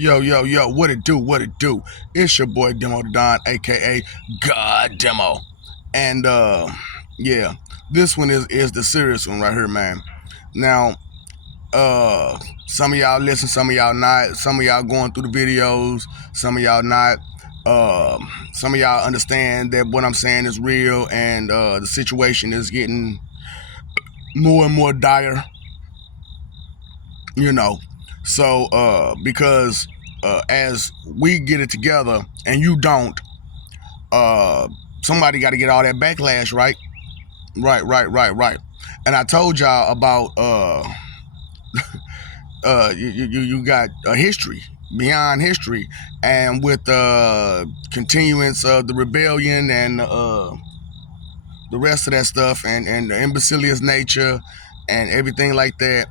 Yo, yo, yo, what it do, what it do? It's your boy Demo Don, aka God Demo. And yeah, this one is the serious one right here, man. Now, some of y'all listen, some of y'all not, some of y'all going through the videos, some of y'all not. Some of y'all understand that what I'm saying is real and the situation is getting more and more dire, you know. So because as we get it together and you don't, uh somebody got to get all that backlash, right? Right. And I told y'all about you got a history beyond history, and with the continuance of the rebellion and the rest of that stuff, and the imbecilious nature and everything like that,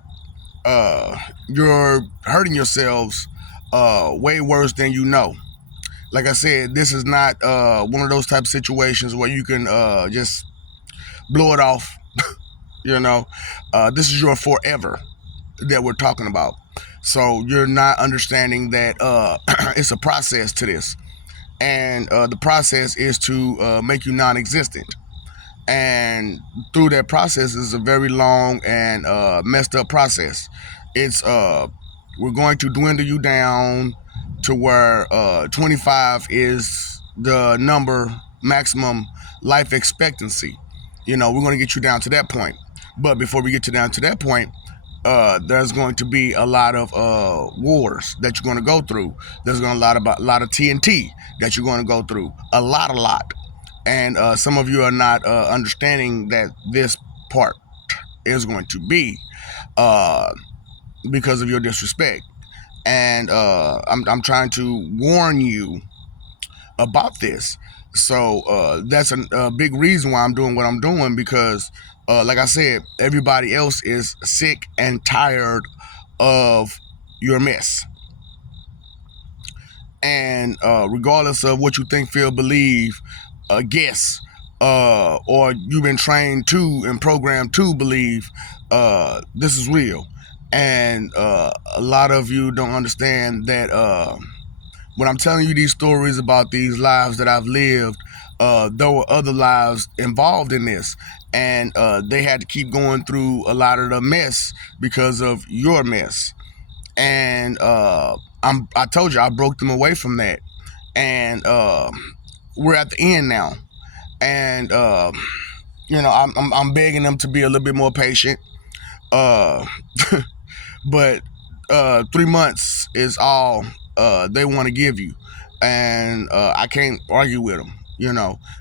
you're hurting yourselves way worse than you know. Like I said, this is not one of those type of situations where you can just blow it off. You know, this is your forever that we're talking about. So you're not understanding that it's a process to this, and the process is to make you non-existent. And through that process is a very long and messed up process. It's we're going to dwindle you down to where 25 is the number maximum life expectancy. You know, we're going to get you down to that point. But before we get to down to that point, there's going to be a lot of wars that you're going to go through. There's going to a lot of TNT that you're going to go through. A lot. And some of you are not understanding that this part is going to be uh, because of your disrespect. And I'm trying to warn you about this. So that's a big reason why I'm doing what I'm doing, because like I said, everybody else is sick and tired of your mess. And regardless of what you think, feel, believe, guess, or you've been trained to and programmed to believe, this is real. And a lot of you don't understand that when I'm telling you these stories about these lives that I've lived, there were other lives involved in this, and they had to keep going through a lot of the mess because of your mess. And I told you I broke them away from that, and we're at the end now. And I'm begging them to be a little bit more patient. Uh, but 3 months is all they want to give you, and I can't argue with them.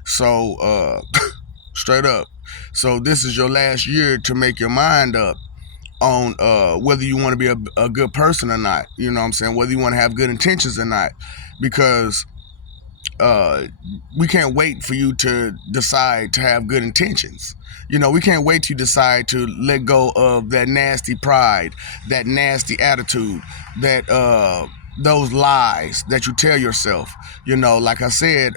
So straight up. So this is your last year to make your mind up on whether you want to be a good person or not. You know what I'm saying? Whether you want to have good intentions or not, because uh, we can't wait for you to decide to have good intentions. We can't wait to decide to let go of that nasty pride, that nasty attitude, that those lies that you tell yourself. Like I said,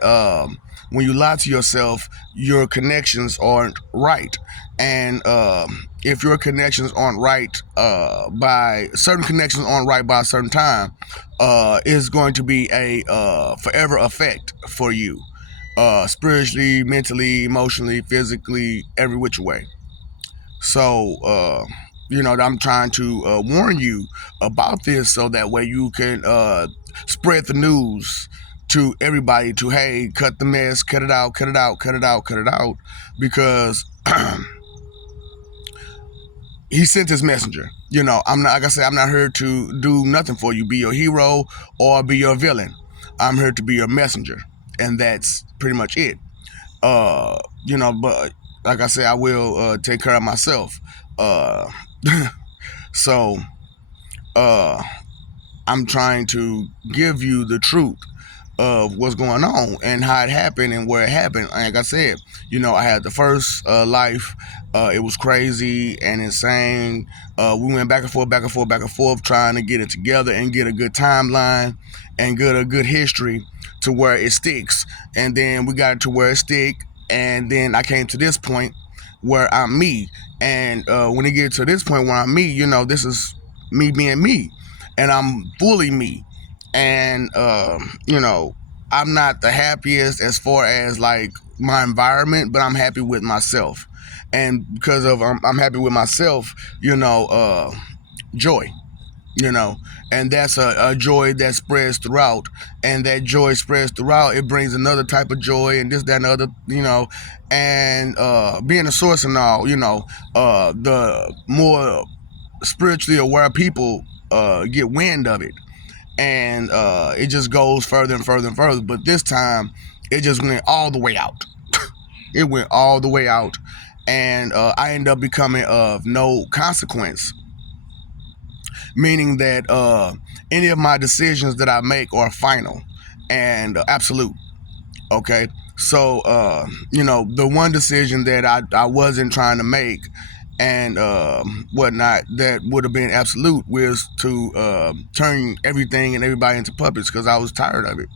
when you lie to yourself, your connections aren't right. And if your connections aren't right by certain connections aren't right by a certain time, is going to be a forever effect for you, spiritually, mentally, emotionally, physically, every which way. So, I'm trying to warn you about this so that way you can spread the news to everybody to, hey, cut the mess, cut it out, cut it out, cut it out, cut it out, because he sent his messenger. I'm not, like I said, I'm not here to do nothing for you, be your hero or be your villain. I'm here to be your messenger, and that's pretty much it. But like I said, I will take care of myself. Uh, so uh, I'm trying to give you the truth of what's going on and how it happened and where it happened. Like I said, I had the first life. It was crazy and insane. We went back and forth, back and forth, back and forth, trying to get it together and get a good timeline and get a good history to where it sticks. And then we got it to where it stick. And then I came to this point where I'm me. And when it gets to this point where I'm me, this is me being me. And I'm fully me. and you know, I'm not the happiest as far as like my environment, but I'm happy with myself, and because of I'm happy with myself, you know, joy, you know, and that's a joy that spreads throughout, and that joy spreads throughout. It brings another type of joy, and this, that, and the other, you know, and being a source and all, you know, the more spiritually aware people get wind of it, and it just goes further and further and further. But this time, it just went all the way out. It went all the way out, and I end up becoming of no consequence, meaning that any of my decisions that I make are final and absolute. Okay, so you know, the one decision that I wasn't trying to make and whatnot, that would have been absolute, was to turn everything and everybody into puppets, because I was tired of it,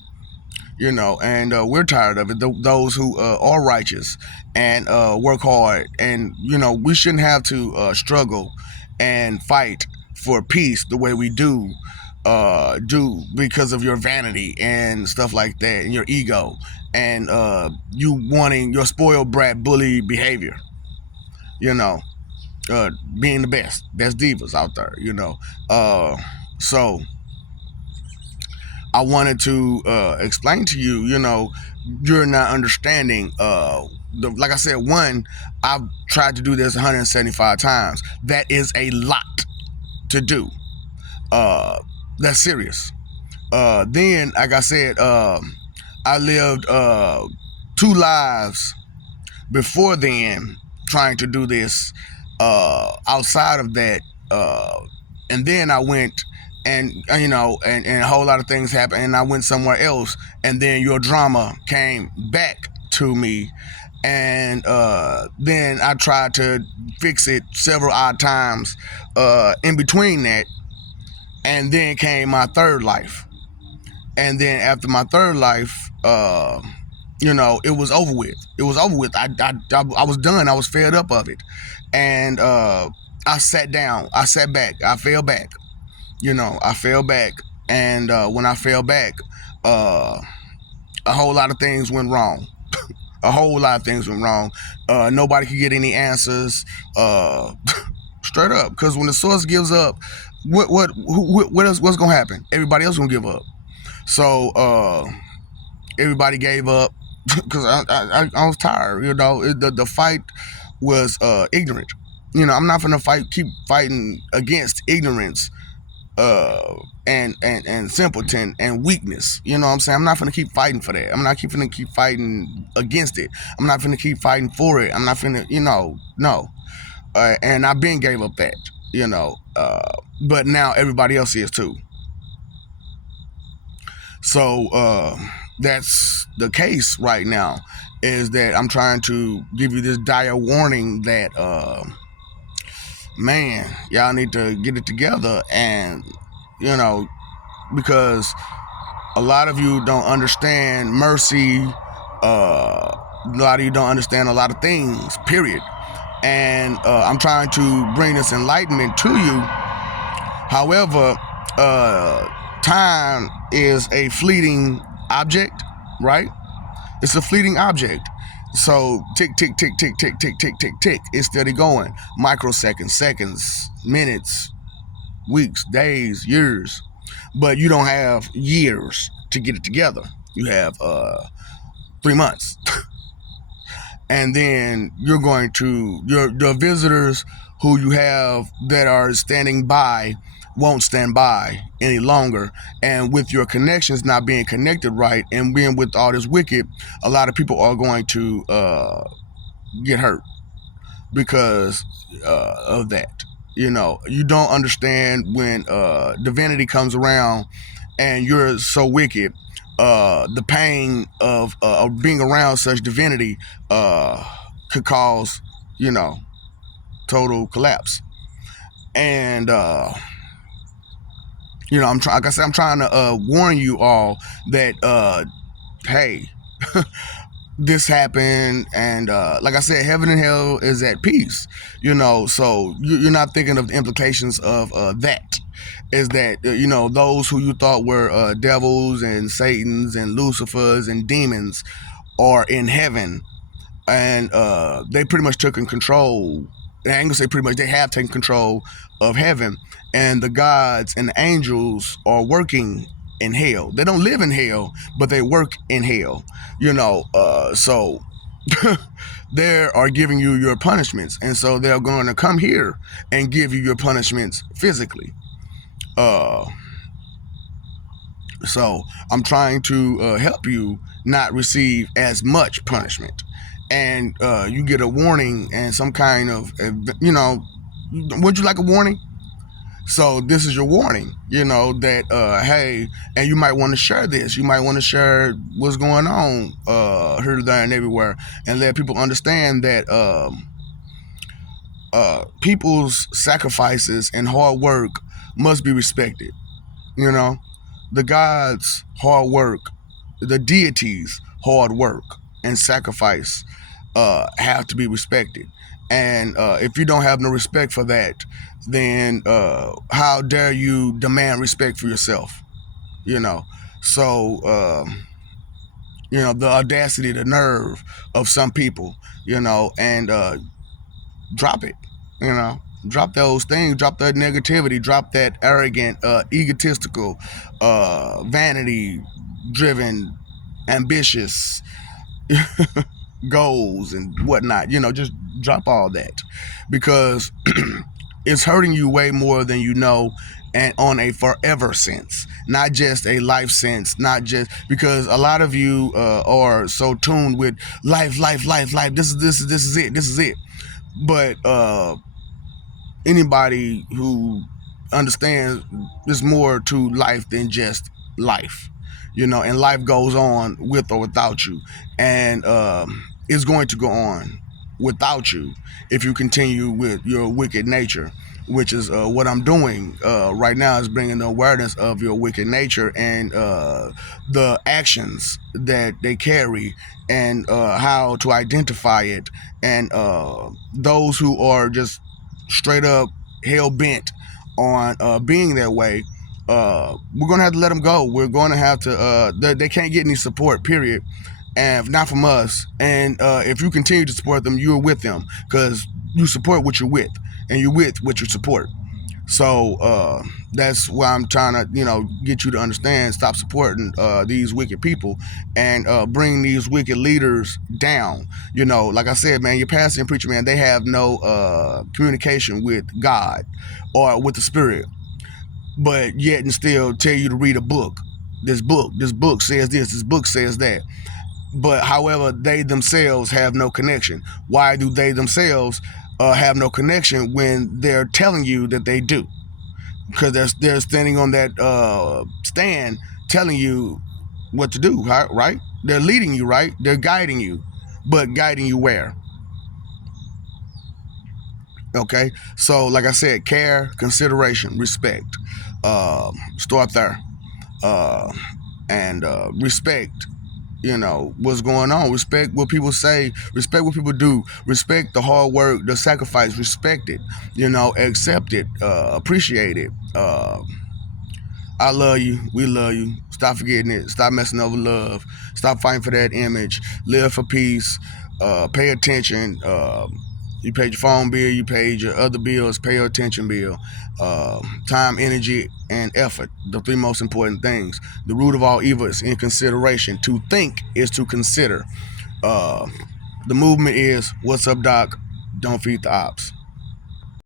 you know, and we're tired of it. Those who are righteous and work hard, and you know, we shouldn't have to struggle and fight for peace the way we do because of your vanity and stuff like that, and your ego, and you wanting your spoiled brat bully behavior, you know, being the best divas out there, you know. So I wanted to explain to you, you know, you're not understanding. Like I said, one, I've tried to do this 175 times. That is a lot to do. That's serious. Then, like I said, I lived two lives before then trying to do this outside of that. And then I went, and you know, and a whole lot of things happened, and I went somewhere else, and then your drama came back to me, and then I tried to fix it several odd times in between that, and then came my third life, and then after my third life, you know, it was over with. It was over with. I was done. I was fed up of it, and I sat down. I sat back. I fell back. You know, I fell back, and when I fell back, a whole lot of things went wrong. A whole lot of things went wrong. Nobody could get any answers. Straight up, because when the source gives up, what else? What's gonna happen? Everybody else gonna give up. So everybody gave up because I was tired. You know, the fight was ignorant. You know, I'm not gonna keep fighting against ignorance and simpleton and weakness. You know what I'm saying? I'm not gonna keep fighting for that. I'm not gonna keep fighting against it. I'm not gonna keep fighting for it. I'm not gonna, you know, no. And I've been gave up that, you know. But now everybody else is too. So that's the case right now, is that I'm trying to give you this dire warning that man, y'all need to get it together, and you know, because a lot of you don't understand mercy. A lot of you don't understand a lot of things, period. And I'm trying to bring this enlightenment to you. However, time is a fleeting object, right? It's a fleeting object. So tick, tick, tick, tick, tick, tick, tick, tick, tick. It's steady going. Microseconds, seconds, minutes, weeks, days, years. But you don't have years to get it together. You have 3 months. And then you're going to, your visitors who you have that are standing by won't stand by any longer. And with your connections not being connected right, and being with all this wicked, a lot of people are going to get hurt because of that. You know, you don't understand when divinity comes around and you're so wicked. The pain of being around such divinity could cause, you know, total collapse. And you know, like I said, I'm trying to warn you all that hey, this happened, and like I said, heaven and hell is at peace. You know, so you're not thinking of the implications of that. is that those who you thought were devils and Satans and Lucifers and demons are in heaven, and they pretty much took in control. I ain't gonna say pretty much, they have taken control of heaven, and the gods and the angels are working in hell. They don't live in hell, but they work in hell. So they are giving you your punishments, and so they're going to come here and give you your punishments physically. So I'm trying to help you not receive as much punishment, and you get a warning and some kind of, would you like a warning? So this is your warning, that hey, and you might want to share this. You might want to share what's going on here, there, and everywhere, and let people understand that people's sacrifices and hard work must be respected. The gods' hard work, the deities' hard work and sacrifice have to be respected. And if you don't have no respect for that, then how dare you demand respect for yourself? So the audacity, the nerve of some people, and drop it. Drop those things, drop that negativity, drop that arrogant, egotistical, vanity driven, ambitious goals and whatnot. Just drop all that, because it's hurting you way more than you know, and on a forever sense, not just a life sense, not just because a lot of you are so tuned with life. This is it. But anybody who understands there's more to life than just life, and life goes on with or without you, and it's going to go on without you if you continue with your wicked nature, which is what I'm doing right now, is bringing the awareness of your wicked nature and the actions that they carry, and how to identify it, and those who are just straight up hell bent on being that way, we're gonna have to let them go. We're going to have to they can't get any support, period, and not from us. And if you continue to support them, you're with them, because you support what you're with, and you're with what you support. So that's why I'm trying to get you to understand, stop supporting these wicked people, and bring these wicked leaders down. Like I said, man, your pastor and preacher, man, they have no communication with God or with the spirit, but yet and still tell you to read a book. This book says this book says that. But however, they themselves have no connection. Why do they themselves have no connection when they're telling you that they do? Because they're standing on that stand telling you what to do, right? They're leading you, right? They're guiding you. But guiding you where? Okay? So, like I said, care, consideration, respect. Start there. And respect what's going on. Respect what people say, respect what people do, respect the hard work, the sacrifice, respect it, accept it, appreciate it. I love you, we love you. Stop forgetting it, stop messing over love, stop fighting for that image, live for peace, pay attention. You paid your phone bill, you paid your other bills, pay your attention bill. Time, energy, and effort, the three most important things. The root of all evil is inconsideration. To think is to consider. The movement is, what's up, Doc? Don't feed the ops.